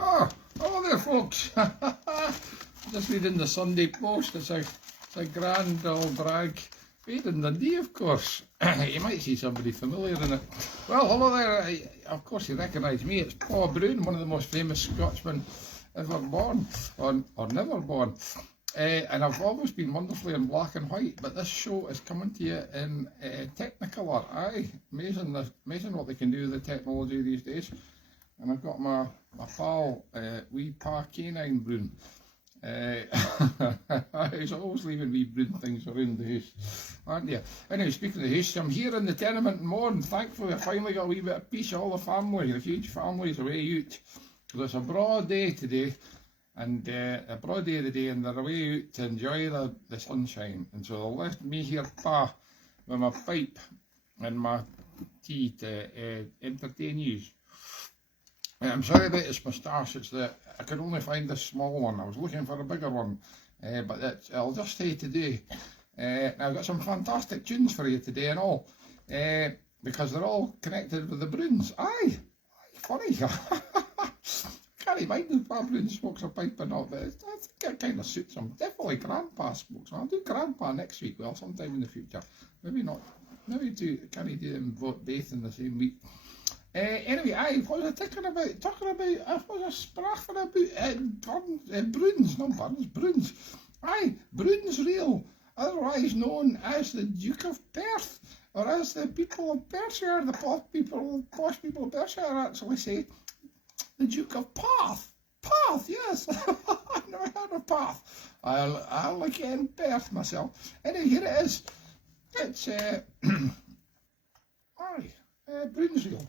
Oh, hello there, folks. Just reading the Sunday Post. It's a grand old brag. Made in Dundee, of course. You might see somebody familiar in it. Well, hello there. Of course, you recognise me. It's Pa Broon, one of the most famous Scotsmen ever born, or never born. And I've always been wonderfully in black and white, but this show is coming to you in Technicolor. Aye, amazing what they can do with the technology these days. And I've got my pal, wee Pa Canine Broon. He's always leaving wee Broon things around the house, aren't you? Anyway, speaking of the house, I'm here in the tenement in Morn. Thankfully, I finally got a wee bit of peace. All the family, the huge families away out. So it's a broad day today, and a broad day of the day, and they're away out to enjoy the sunshine. And so they left me here, Pa, with my pipe and my tea to entertain you. I'm sorry about this moustache, it's that I could only find this small one. I was looking for a bigger one, but it'll just stay today. Now I've got some fantastic tunes for you today and all, because they're all connected with the Broons. Aye, funny. Can't mind if Pa Broon smokes a pipe or not, but I think it kind of suits him. Definitely Grandpa smokes. I'll do Grandpa next week, well, sometime in the future. Maybe not. Maybe can he do them both in the same week? Anyway, what was I talking about? I was sprachen about Broons, not Burns, Broons. Broons Real, otherwise known as the Duke of Perth, or as the people of Perthshire, the posh people of Perthshire actually say, the Duke of Perth. Perth, yes. I've never heard of Perth. I like it in Perth myself. Anyway, here it is. It's Broons Real.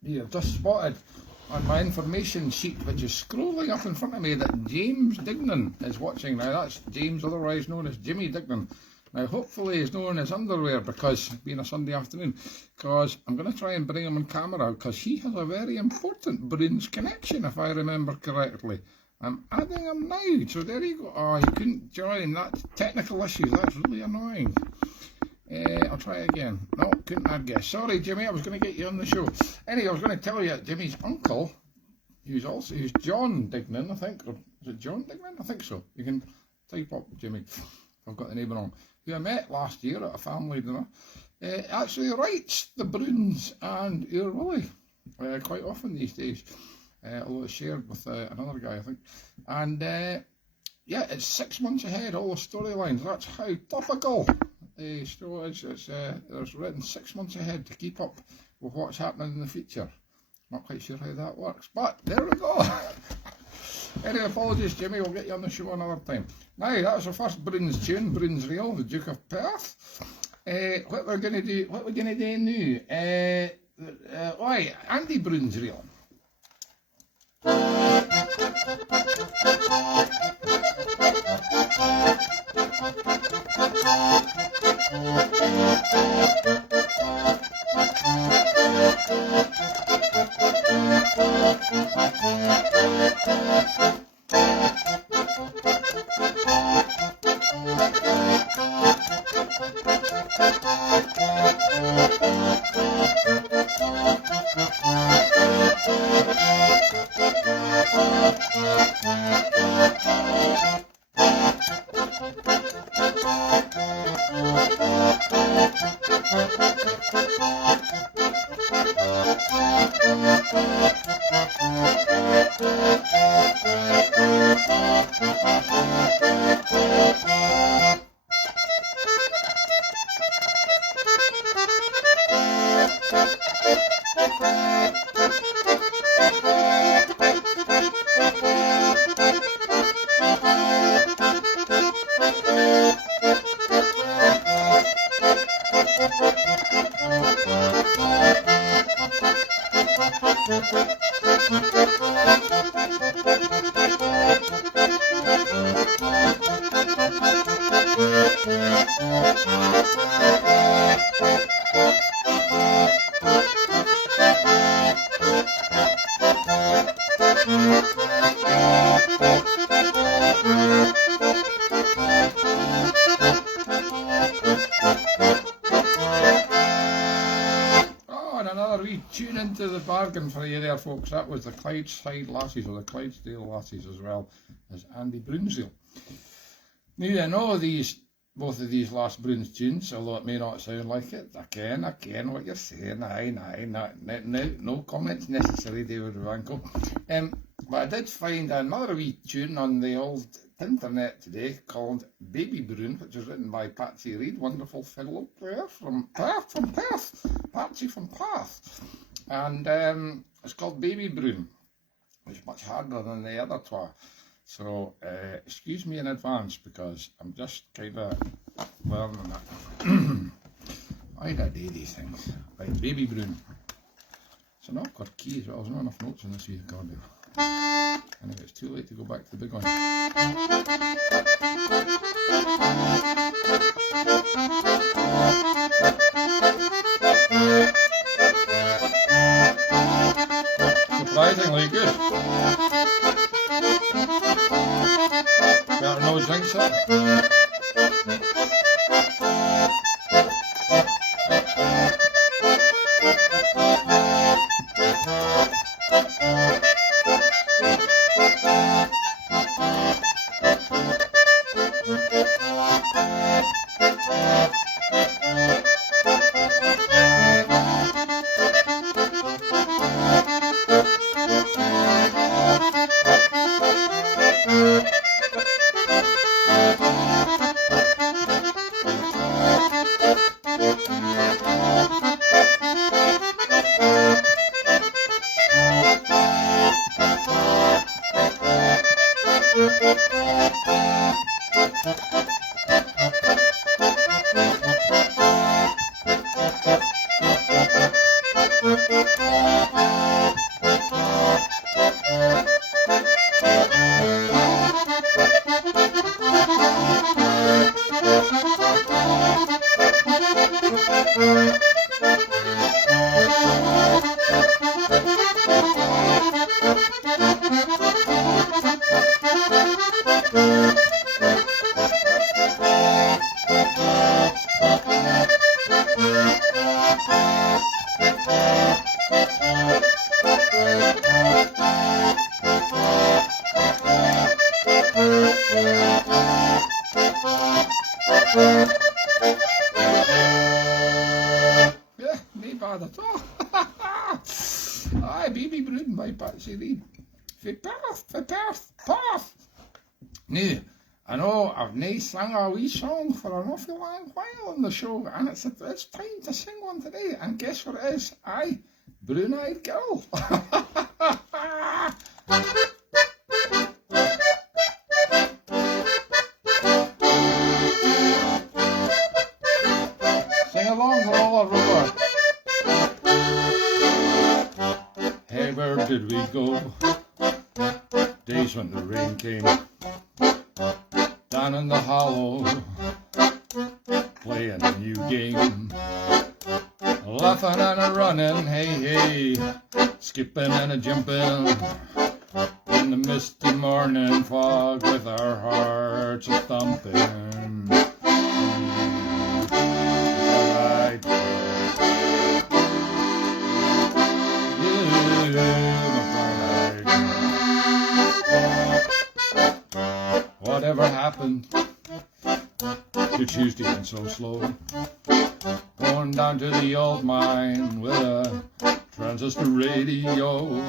You've just spotted on my information sheet, which is scrolling up in front of me, that James Dignan is watching. Now that's James, otherwise known as Jimmy Dignan. Now hopefully he's known his underwear, because being a Sunday afternoon, because I'm going to try and bring him on camera, because he has a very important Broons connection, if I remember correctly. I'm adding him now, so there you go. Oh, he couldn't join. That's technical issues, that's really annoying. I'll try again. No, couldn't add guest. Sorry, Jimmy, I was going to get you on the show. Anyway, I was going to tell you that Jimmy's uncle, who's John Dignan, I think. Or is it John Dignan? I think so. You can type up Jimmy, if I've got the name wrong. Who I met last year at a family dinner. Actually writes the Broons and Your Willie quite often these days. Although it's shared with another guy, I think. And yeah, it's 6 months ahead, all the storylines. That's how topical the show is. It's written 6 months ahead to keep up with what's happening in the future. Not quite sure how that works, but there we go. Anyway, apologies, Jimmy, we'll get you on the show another time. Now, that was the first Broons tune, Broons Real, the Duke of Perth. What we're going to do now, Andy Broons Real. Tune into the bargain for you there, folks. That was the Clydeside Lassies, or the Clydesdale Lassies, as well as Andy Broonsdale. Now, I know both of these last Broons tunes, although it may not sound like it. I ken what you're saying. No comments necessary, David Ravanko. But I did find another wee tune on the old internet today called Baby Broon, which was written by Patsy Reid, wonderful fiddle player from Perth, Patsy from Perth. And it's called Baby Broon. It's much harder than the other two. So excuse me in advance, because I'm just kind of learning that. Why did I do these things? Right, Baby Broon. It's an awkward key as well. There's not enough notes on this wee accordion. Anyway, it's too late to go back to the big one. Surprisingly good. Better no jinx it. Baby Broon by Patsy Reid. For Perth. Now, I know I've not sung a wee song for an awful long while on the show, and it's time to sing one today, and guess what it is? Aye, Brown-Eyed Girl. Sing along, Lola Rover. Hey, where did we go? Days when the rain came down in the hollow, playing a new game, laughing and a running, hey, hey, skipping and a jumping in in the misty morning fog with our hearts a thumping. Whatever happened to Tuesday and so slow? Going down to the old mine with a transistor radio,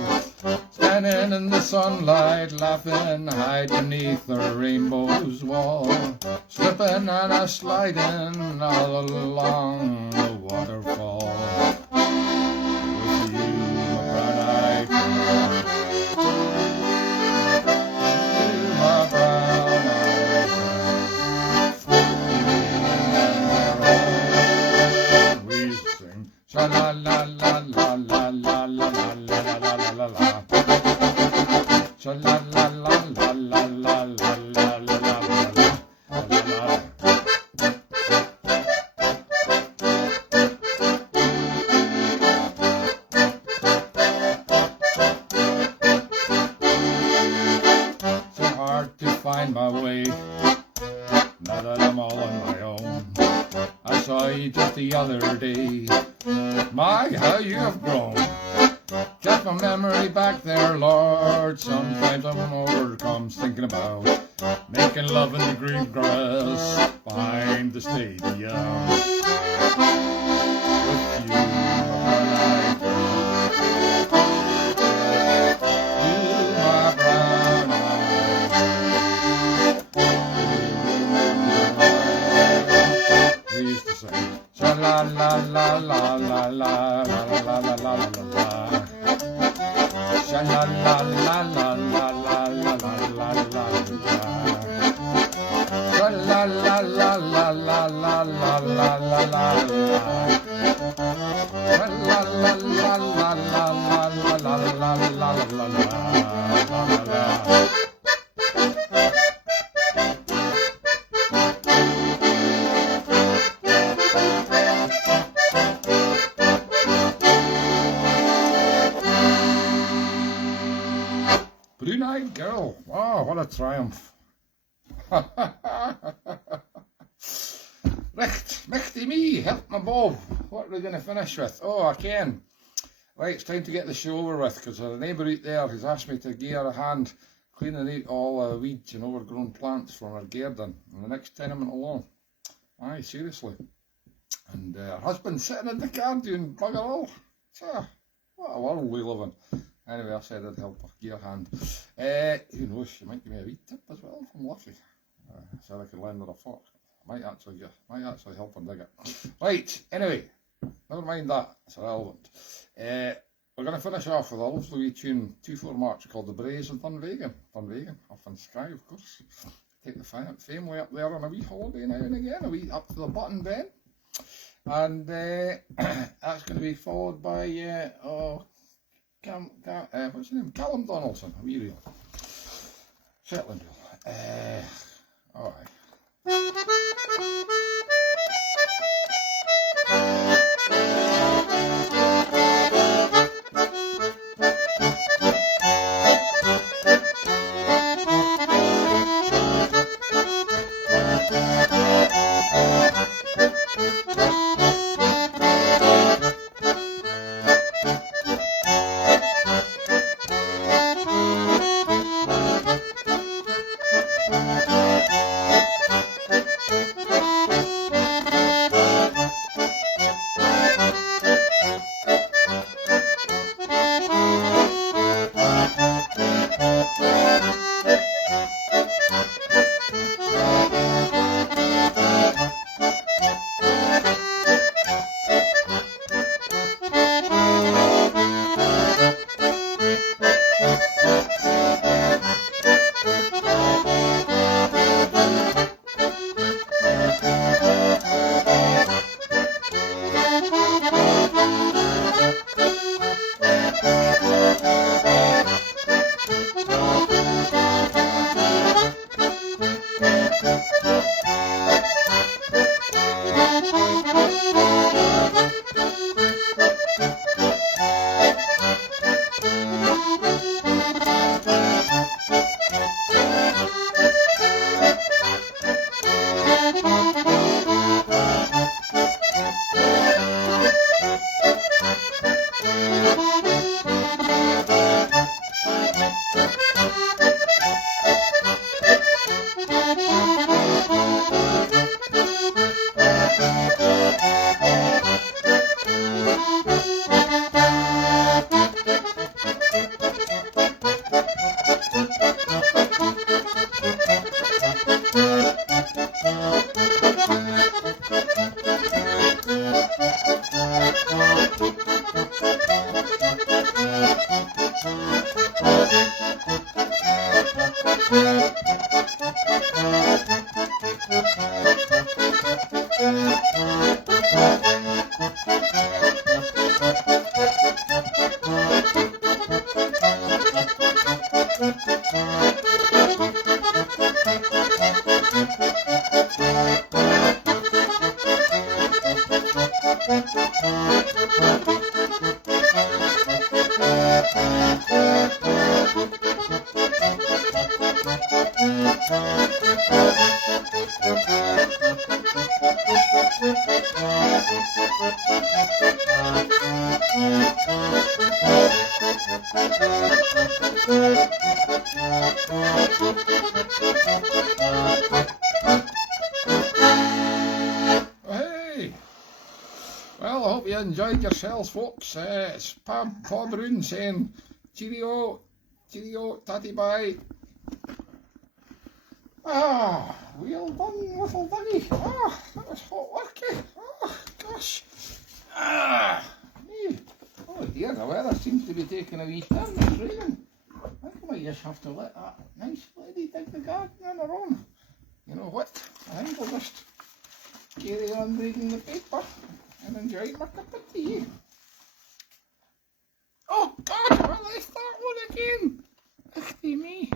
standing in the sunlight, laughing, hide beneath the rainbow's wall, slipping and a sliding all along the waterfall. With you, my brown-eyed girl, you, my brown-eyed girl. We used to sing, sha la la la la la la la la la la la la. Sha la la la la la la la la la la la. So hard to find my way, now that I'm all on my own. I saw you just the other day. My, how you have grown. Kept my memory back there, Lord. Sometimes I'm overcome thinking about making love in the green grass behind the stadium. With you, my brown-eyed girl. You, my brown-eyed girl. We used to sing, sha la la la la la la la la la la la la. Sha la la la la la la la la la la la. Sha la la la la la la la la la la. Sha la la la la la la la la la la la. Brown-eyed girl. Oh, what a triumph. Right, michty me, help my Bob. What are we going to finish with? Oh, I can. Right, it's time to get the show over with, because there's a neighbour out there who's asked me to give her a hand cleaning out all the weeds and overgrown plants from her garden in the next tenement alone. Aye, seriously. And her husband's sitting in the car doing bugger all. So, what a world we live in. Anyway, I said I'd help her, give her a hand. Who knows, she might give me a wee tip as well if I'm lucky. I said I could lend her a fork. Might actually help her dig it. Right, anyway, never mind that, it's irrelevant. We're going to finish off with a lovely wee tune, 2/4 March, called The Braes of Dundee. Dundee, up in Skye, of course. Take the family up there on a wee holiday now and again, a wee up to the Button Ben. And that's going to be followed by, what's his name? Callum Donaldson, a wee reel. Shetland reel. Alright. Hey! Well, I hope you enjoyed yourselves, folks. It's Pa Broon saying cheerio, tatty bye. Ah, well done, little Dundee. Ah, that was hot work, eh? Ah, gosh. Ah, eh. Oh dear, the weather seems to be taking a wee turn. It's raining. I think I might just have to let that nice lady dig the garden on her own. You know what? I think I'll just carry on reading the paper and enjoy my cup of tea. Oh God, I left that one again. Ach, me.